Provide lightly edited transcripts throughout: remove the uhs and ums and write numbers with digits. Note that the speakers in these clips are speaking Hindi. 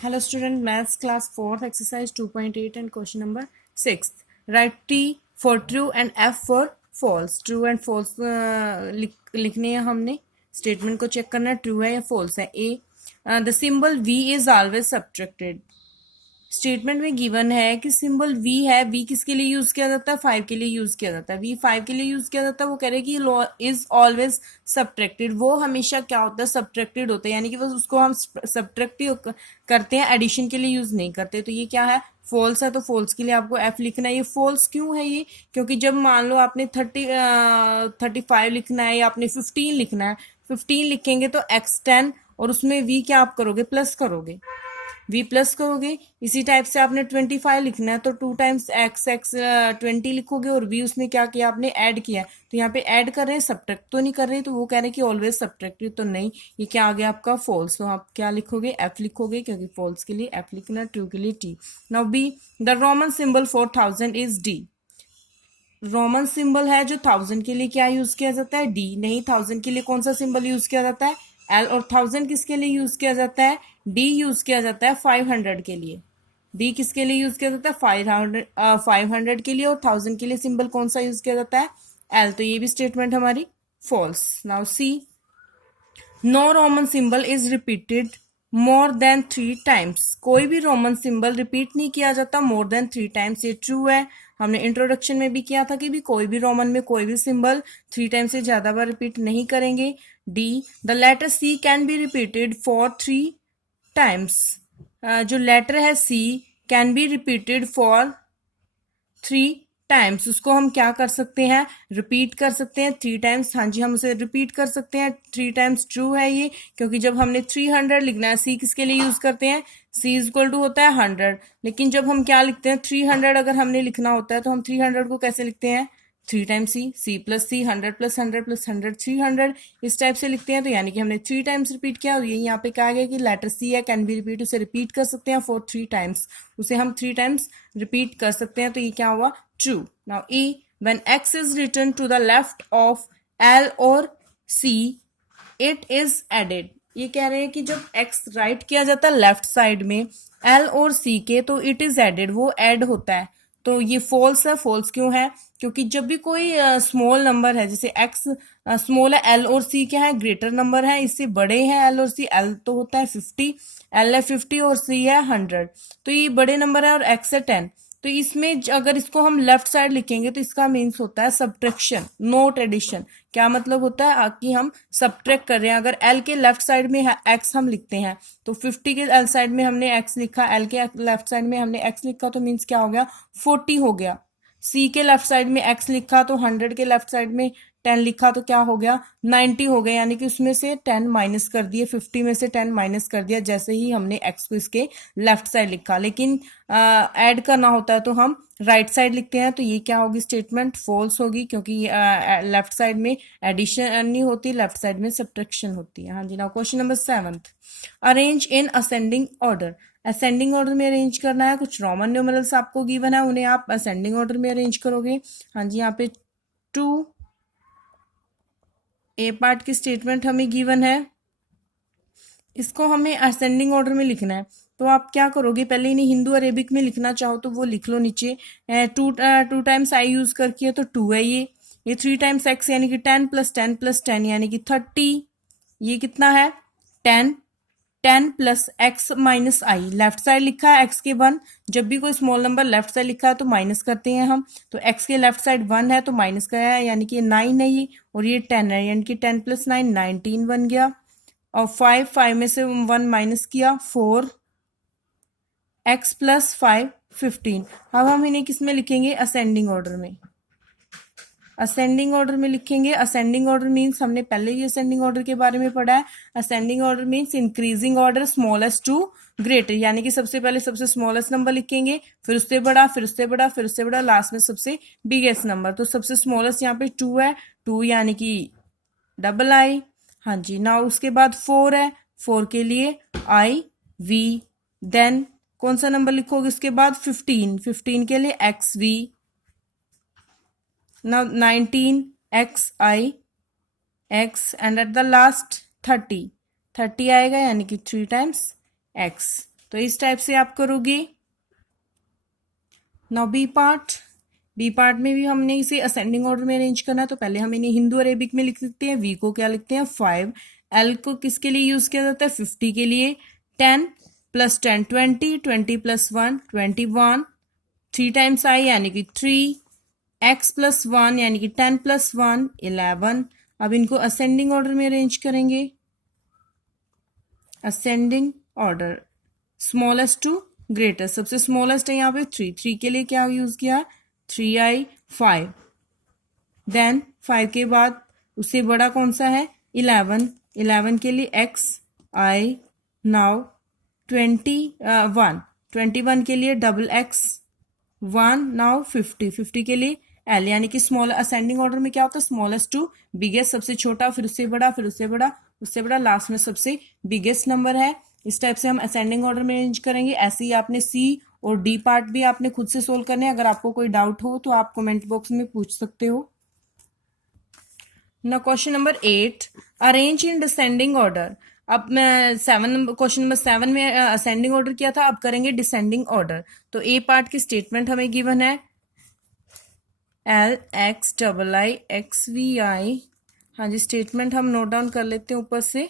Hello student, maths class 4th exercise 2.8 and question number 6. Write T for true and F for false. True and false लिखने हैं हमने. स्टेटमेंट को चेक करना है ट्रू है या false है. A, the symbol V is always subtracted. Statement में गिवन है कि सिंबल वी है. वी किसके लिए यूज किया जाता है? 5 के लिए यूज किया जाता है. वी 5 के लिए यूज किया जाता है. वो कह रहे हैं कि इज ऑलवेज सब्ट्रैक्टेड. वो हमेशा क्या होता है? सब्ट्रैक्टेड होता है, यानी कि वो उसको हम सब्ट्रैक्ट करते हैं, एडिशन के लिए यूज नहीं करते. तो ये क्या है? फॉल्स है. तो फॉल्स के लिए आपको एफ लिखना है. ये फॉल्स क्यों है? ये क्योंकि जब मान लो आपने 35 लिखना है या आपने 15 लिखना है, 15 लिखेंगे तो एक्स 10 और उसमें वी क्या आप करोगे? प्लस करोगे, वी प्लस करोगे. इसी टाइप से आपने 25 लिखना है तो 2 टाइम्स एक्स 20 लिखोगे और वी उसमें क्या किया? आपने ऐड किया. तो यहाँ पे ऐड कर रहे हैं, सब्ट्रैक्ट तो नहीं कर रहे. तो वो कह रहे हैं कि ऑलवेज सब्ट्रैक्टेड, तो नहीं, ये क्या आ गया आपका? फॉल्स. तो आप क्या लिखोगे? एफ लिखोगे, क्योंकि फॉल्स के लिए एफ लिखना, ट्रू के लिए T. Now B, the Roman symbol for 1000 is D. Roman symbol है जो 1000 के लिए क्या यूज किया जाता है? डी. नहीं, 1000 के लिए कौन सा सिंबल यूज किया जाता है? एल. और 1000 किसके लिए यूज किया जाता है? डी यूज किया जाता है 500 के लिए. डी किसके लिए यूज किया जाता है? 500 के लिए. और 1000 के लिए सिंबल कौन सा यूज किया जाता है? एल. तो ये भी स्टेटमेंट हमारी false. Now C, no Roman symbol is repeated more than 3 times. कोई भी रोमन सिंबल रिपीट नहीं किया जाता मोर देन 3 टाइम्स. ये ट्रू है. हमने इंट्रोडक्शन में भी किया था कि भी कोई भी रोमन में कोई भी सिंबल 3 टाइम्स से ज्यादा बार रिपीट नहीं करेंगे. D, the letter C can be repeated for 3 times. जो लेटर है C can be repeated for 3 times. उसको हम क्या कर सकते हैं? रिपीट कर सकते हैं 3 टाइम्स. हाँ जी, हम उसे रिपीट कर सकते हैं 3 टाइम्स. ट्रू है ये, क्योंकि जब हमने 300 लिखना है, सी किसके लिए यूज करते हैं? सी इज इक्वल टू होता है 100. लेकिन जब हम क्या लिखते हैं? 300 अगर हमने लिखना होता है तो हम 300 को कैसे लिखते हैं? 3 टाइम्स सी प्लस सी, 100 प्लस 100 प्लस 100, 300, इस टाइप से लिखते हैं. तो यानी कि हमने 3 टाइम्स रिपीट किया. और ये यहाँ पे कहा गया कि लेटर सी है, कैन बी रिपीट, उसे रिपीट कर सकते हैं फॉर 3 टाइम्स. उसे हम 3 टाइम्स रिपीट कर सकते हैं. तो ये क्या हुआ? True. Now E, when X is written to the left of L or C, it is added. ये कह रहे हैं कि जब X राइट किया जाता है लेफ्ट साइड में L और C के, तो इट इज एडेड, वो ऐड होता है. तो ये फॉल्स है. फॉल्स क्यों है? क्योंकि जब भी कोई स्मॉल नंबर है, जैसे X स्मॉल है, L और C क्या है? ग्रेटर नंबर है, इससे बड़े हैं L और C. L तो होता है 50, L है 50 और C है 100. तो ये बड़े नंबर है और X है 10. तो इसमें अगर इसको हम लेफ्ट साइड लिखेंगे तो इसका मीन्स होता है सब्ट्रैक्शन, नोट एडिशन. क्या मतलब होता है? कि हम सब्ट्रैक्ट कर रहे हैं. अगर एल के लेफ्ट साइड में एक्स हम लिखते हैं तो 50 के एल साइड में हमने एक्स लिखा, एल के लेफ्ट साइड में हमने एक्स लिखा, तो मीन्स क्या हो गया? 40 हो गया. सी के लेफ्ट साइड में एक्स लिखा तो 100 के लेफ्ट साइड में 10 लिखा तो क्या हो गया? 90 हो गया. यानी कि उसमें से 10 माइनस कर दिए, 50 में से 10 माइनस कर दिया, जैसे ही हमने एक्स को इसके लेफ्ट साइड लिखा. लेकिन ऐड करना होता है तो हम राइट साइड लिखते हैं. तो ये क्या होगी? स्टेटमेंट फॉल्स होगी, क्योंकि लेफ्ट साइड में एडिशन नहीं होती, लेफ्ट साइड में सब्ट्रैक्शन होती है. हाँ जी. Now question number 7, arrange in ascending order. Ascending order में अरेंज करना है. कुछ रोमन न्यूमरल्स आपको गिवन है, उन्हें आप असेंडिंग ऑर्डर में अरेंज करोगे. हाँ जी, यहाँ पे 2 ए पार्ट की स्टेटमेंट हमें गिवन है, इसको हमें असेंडिंग ऑर्डर में लिखना है. तो आप क्या करोगे? पहले इन्हें हिंदू अरेबिक में लिखना चाहो तो वो लिख लो नीचे. 2 टाइम्स आई यूज करके, तो 2 है ये 3 टाइम्स एक्स यानी कि 10 प्लस 10 प्लस 10 यानी कि 30. ये कितना है? 10. 10 प्लस एक्स माइनस आई. लेफ्ट साइड लिखा है एक्स के 1. जब भी कोई स्मॉल नंबर लेफ्ट साइड लिखा है तो माइनस करते हैं हम. तो एक्स के लेफ्ट साइड 1 है तो माइनस का है, यानी कि 9 है ये, और ये 10 है, यानी कि 10 प्लस 9 19 बन गया. और 5 में से 1 माइनस किया, 4. X plus 5 15. अब हम इन्हें किस में लिखेंगे? असेंडिंग ऑर्डर में. असेंडिंग ऑर्डर में लिखेंगे. असेंडिंग ऑर्डर मीन्स हमने पहले ही असेंडिंग ऑर्डर के बारे में पढ़ा है. Ascending order means increasing order smallest to greater, यानी कि सबसे पहले सबसे स्मॉलेस्ट नंबर लिखेंगे, फिर उससे बड़ा, फिर उससे बड़ा, फिर उससे बड़ा, लास्ट में सबसे बिगेस्ट नंबर. तो सबसे स्मॉलेस्ट यहाँ पे 2 है, 2 यानी कि डबल आई. हाँ जी. नाउ उसके बाद 4 है, 4 के लिए आई वी. देन कौन सा नंबर लिखोगे? उसके बाद 15, 15 के लिए x we. Now 19 xi x and at the last 30, 30 आएगा, यानी कि 3 टाइम्स x. तो इस टाइप से आप करोगे। नाउ बी पार्ट में भी हमने इसे असेंडिंग ऑर्डर में अरेंज करना है, तो पहले हम इन्हें हिंदू अरेबिक में लिख सकते हैं। वी को क्या लिखते हैं 5, एल को किसके लिए यूज किया जाता है 50 के लिए, 10 + 10 20, 20 + 1 21, 3 टाइम्स आई यानी कि 3, x + 1 यानी कि 10 + 1 11। अब इनको असेंडिंग ऑर्डर में अरेंज करेंगे, ascending order smallest to greatest. सबसे स्मॉलेस्ट है यहाँ पे 3 के लिए क्या यूज किया 3i 5, देन 5 के बाद उससे बड़ा कौन सा है 11 के लिए x i, नाउ 21 के लिए XX 1, नाउ 50 के लिए L, यानी कि स्मॉल असेंडिंग ऑर्डर में क्या होता है स्मॉलेस्ट टू बिगेस्ट, सबसे छोटा फिर उससे बड़ा फिर उससे बड़ा उससे बड़ा, लास्ट में सबसे बिगेस्ट नंबर है। इस टाइप से हम असेंडिंग ऑर्डर में अरेंज करेंगे। ऐसे ही आपने सी और डी पार्ट भी आपने खुद से सोल्व करने हैं। अगर आपको कोई डाउट हो तो आप कमेंट बॉक्स में पूछ सकते हो। ना question number 8, arrange in descending order. अब मैं क्वेश्चन नंबर 7 में असेंडिंग ऑर्डर किया था, अब करेंगे डिसेंडिंग ऑर्डर। तो ए पार्ट की स्टेटमेंट हमें गिवन है LXIIXVI। हाँ जी, स्टेटमेंट हम नोट डाउन कर लेते हैं ऊपर से,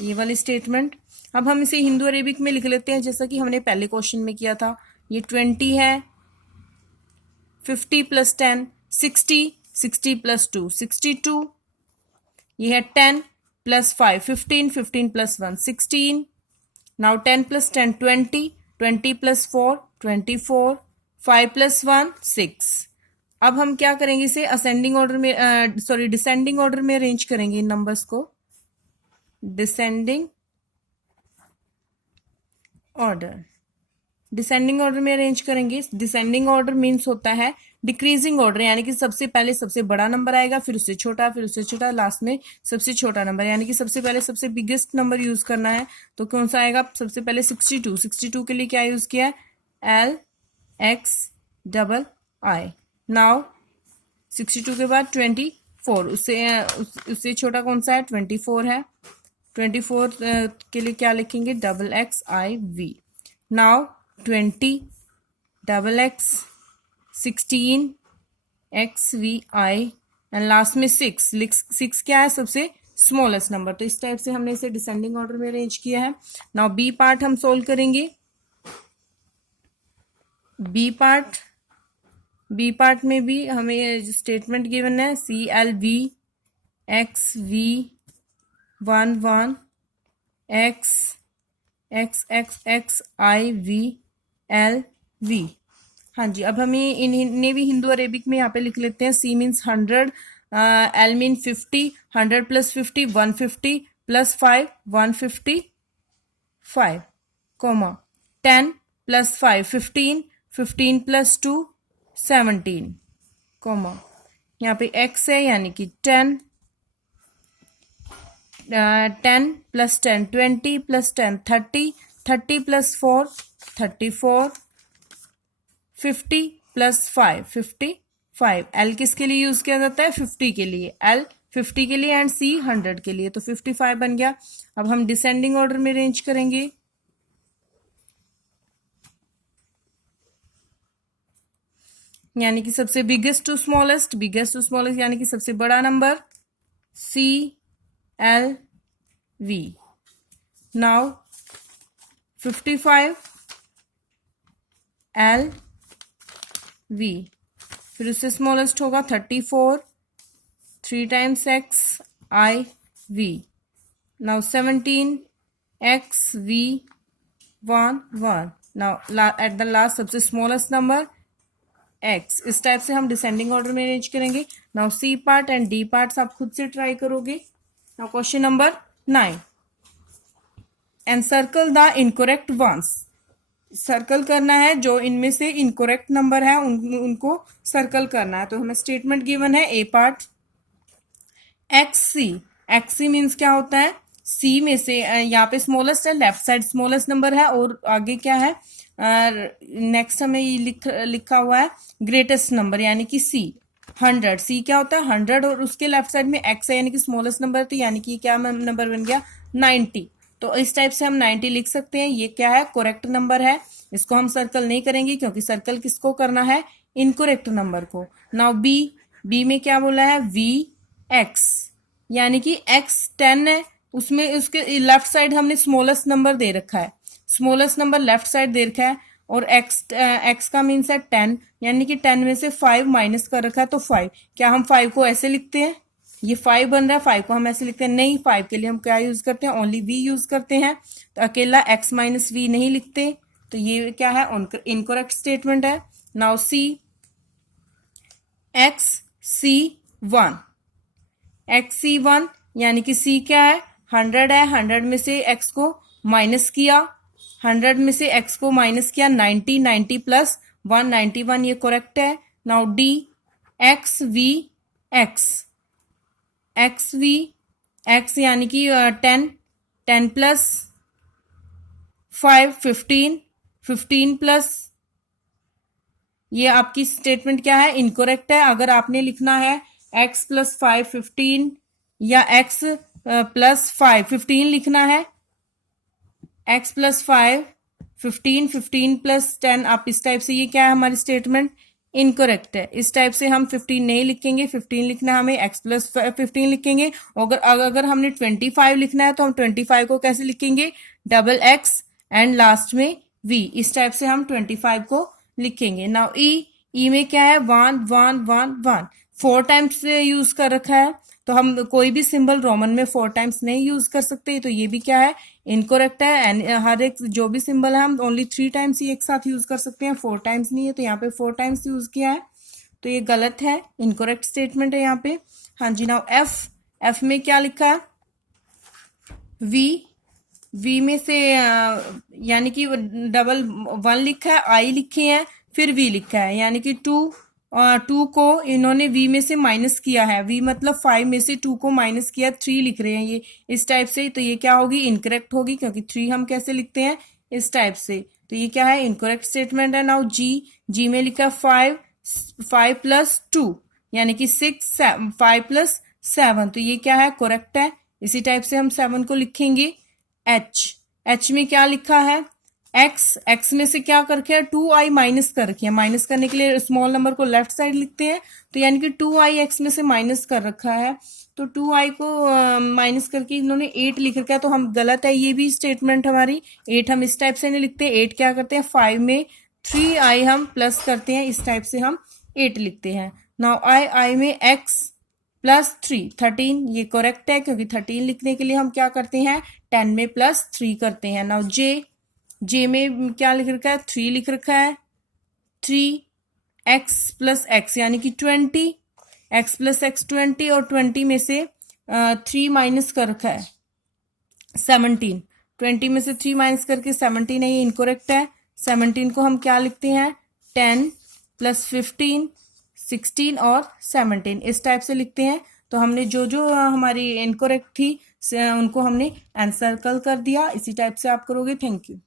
ये वाली स्टेटमेंट। अब हम इसे हिंदू अरेबिक में लिख लेते हैं जैसा कि हमने पहले क्वेश्चन में किया था। ये 20 है, 50 + 10 60, 60 + 2 62, ये है 10 + 5 15, 15 + 1 16, नाउ 10 + 10 20, 20 + 4 24, 5 + 1 6। अब हम क्या करेंगे इसे असेंडिंग ऑर्डर में डिसेंडिंग ऑर्डर में अरेंज करेंगे इन नंबर्स को, डिसेंडिंग ऑर्डर में अरेंज करेंगे। डिसेंडिंग ऑर्डर मीन्स होता है डिक्रीजिंग ऑर्डर, यानी कि सबसे पहले सबसे बड़ा नंबर आएगा, फिर उससे छोटा, फिर उससे छोटा, लास्ट में सबसे छोटा नंबर, यानी कि सबसे पहले सबसे बिगेस्ट नंबर यूज करना है। तो कौन सा आएगा सबसे पहले 62 के लिए क्या यूज किया है LXII। नाउ 62 के बाद 24, उससे छोटा कौन सा है 24 है, 24 के लिए क्या लिखेंगे XXIV। Now 20 XX 16 XVI and last में 6 क्या है सबसे स्मॉलेस्ट नंबर। तो इस टाइप से हमने इसे डिसेंडिंग ऑर्डर में अरेंज किया है। नाउ बी पार्ट हम सोल्व करेंगे। बी पार्ट में भी हमें स्टेटमेंट गिवन है CLV XV 1 1 X XXXIV LV। हाँ जी, अब हमें इन्हें भी हिंदू अरेबिक में यहाँ पे लिख लेते हैं। C मीन्स 100, L मीन 50, 100 + 50 150 + 5 155, 10 + 5 15, 15 + 2 17, यहाँ पे x है यानी कि 10, 10 + 10 20 + 10 30, 30 + 4 34, 50 + 5 55। L किसके लिए यूज किया जाता है 50 के लिए, L 50 के लिए एंड C 100 के लिए, तो 55 बन गया। अब हम डिसेंडिंग ऑर्डर में अरेंज करेंगे। यानी कि सबसे बिगेस्ट टू स्मॉलेस्ट यानी कि सबसे बड़ा नंबर CLV। नाउ 55 LV, फिर उससे स्मॉलेस्ट होगा 34, 3 times XIV। Now 17 XV 1 1, now at the last सबसे स्मॉलेस्ट नंबर X। इस टाइप से हम डिसेंडिंग ऑर्डर में अरेंज करेंगे। Now C part and D parts आप खुद से ट्राई करोगे। Now question number 9, and circle the incorrect ones. Circle करना है जो इनमें से इनकरेक्ट नंबर है उनको सर्कल करना है। तो हमें स्टेटमेंट गिवन है ए पार्ट XC मीन्स क्या होता है C में से यहाँ पे स्मॉलेस्ट है, लेफ्ट साइड स्मॉलेस्ट नंबर है और आगे क्या है नेक्स्ट हमें ये लिखा हुआ है ग्रेटेस्ट नंबर यानी कि C 100। C क्या होता है 100 और उसके लेफ्ट साइड में X है यानी कि स्मॉलेस्ट नंबर, तो यानी कि क्या नंबर बन गया 90। तो इस टाइप से हम 90 लिख सकते हैं। ये क्या है, करेक्ट नंबर है। इसको हम सर्कल नहीं करेंगे क्योंकि सर्कल किसको करना है, इनकरेक्ट नंबर को। नाउ बी में क्या बोला है, Vx, यानी कि x 10 है, उसमें उसके लेफ्ट साइड हमने स्मॉलेस्ट नंबर दे रखा है, स्मॉलेस्ट नंबर लेफ्ट साइड दे रखा है, और x का मीन्स है 10, यानी कि 10 में से 5 माइनस कर रखा है तो 5। क्या हम 5 को ऐसे लिखते हैं, ये 5 बन रहा है, 5 को हम ऐसे लिखते हैं, नहीं, 5 के लिए हम क्या यूज करते हैं, ओनली v यूज करते हैं। तो अकेला x माइनस वी नहीं लिखते, तो ये क्या है, इनकरेक्ट स्टेटमेंट है। नाउ सी, xc1, xc1 यानी कि c क्या है, 100 है, 100 में से x को माइनस किया, 100 में से x को माइनस किया, 90, 90 प्लस 191, ये करेक्ट है। नाउ d, xv यानी कि 10, 10 प्लस 5, 15, 15 प्लस, ये आपकी स्टेटमेंट क्या है, इनकरेक्ट है। अगर आपने लिखना है x प्लस 5 15 या x प्लस 5 15 लिखना है, x प्लस 5 15, 15 प्लस 10, आप इस टाइप से, ये क्या है हमारी स्टेटमेंट, इनकरेक्ट है। इस टाइप से हम 15 नहीं लिखेंगे, 15 लिखना है हमें, x प्लस 15 लिखेंगे। अगर हमने 25 लिखना है तो हम 25 को कैसे लिखेंगे, डबल x एंड लास्ट में v, इस टाइप से हम 25 को लिखेंगे। नाउ ई में क्या है, 1 1 1 1, 4 टाइम्स यूज कर रखा है, तो हम कोई भी सिंबल रोमन में 4 टाइम्स नहीं यूज कर सकते, तो ये भी क्या है, इनकरेक्ट है। एंड हर एक जो भी सिंबल है हम ओनली 3 टाइम्स ही एक साथ यूज कर सकते हैं, 4 टाइम्स नहीं है, तो यहाँ पे 4 टाइम्स यूज किया है, तो ये गलत है, इनकरेक्ट स्टेटमेंट है यहाँ पे। हाँ जी। नाउ एफ में क्या लिखा है, वी में से यानी कि डबल 1 लिखा है, आई लिखे हैं, फिर वी लिखा है, यानी कि 2 को इन्होंने v में से माइनस किया है, v मतलब 5 में से 2 को माइनस किया, 3 लिख रहे हैं ये इस टाइप से, तो ये क्या होगी, इनकरेक्ट होगी, क्योंकि 3 हम कैसे लिखते हैं, इस टाइप से, तो ये क्या है, इनकरेक्ट स्टेटमेंट है। नाउ जी में लिखा 5 प्लस 2 यानी कि 6, 5 प्लस 7, तो ये क्या है, करेक्ट है। इसी टाइप से हम 7 को लिखेंगे। एच में क्या लिखा है, एक्स में से क्या करके है, 2i माइनस कर रखी है, माइनस करने के लिए स्मॉल नंबर को लेफ्ट साइड लिखते हैं, तो यानी कि 2i एक्स में से माइनस कर रखा है, तो 2i को माइनस करके इन्होंने 8 लिख रखा है, तो हम गलत है, ये भी स्टेटमेंट हमारी। 8 हम इस टाइप से नहीं लिखते, 8 क्या करते हैं, 5 में 3i हम प्लस करते हैं, इस टाइप से हम 8 लिखते हैं। नाउ आई में x प्लस 3 13, ये करेक्ट है, क्योंकि 13 लिखने के लिए हम क्या करते हैं, 10 में प्लस 3 करते हैं। नाउ जे में क्या लिख रखा है, 3 लिख रखा है, 3x प्लस x यानी कि 20, x प्लस x 20, और 20 में से 3 माइनस कर रखा है 17, 20 में से 3 माइनस करके 17 है, ये इनकरेक्ट है। 17 को हम क्या लिखते हैं, 10 प्लस 15, 16 और 17, इस टाइप से लिखते हैं। तो हमने जो हमारी इनकरेक्ट थी उनको हमने एनसर्कल कर दिया, इसी टाइप से आप करोगे। Thank you.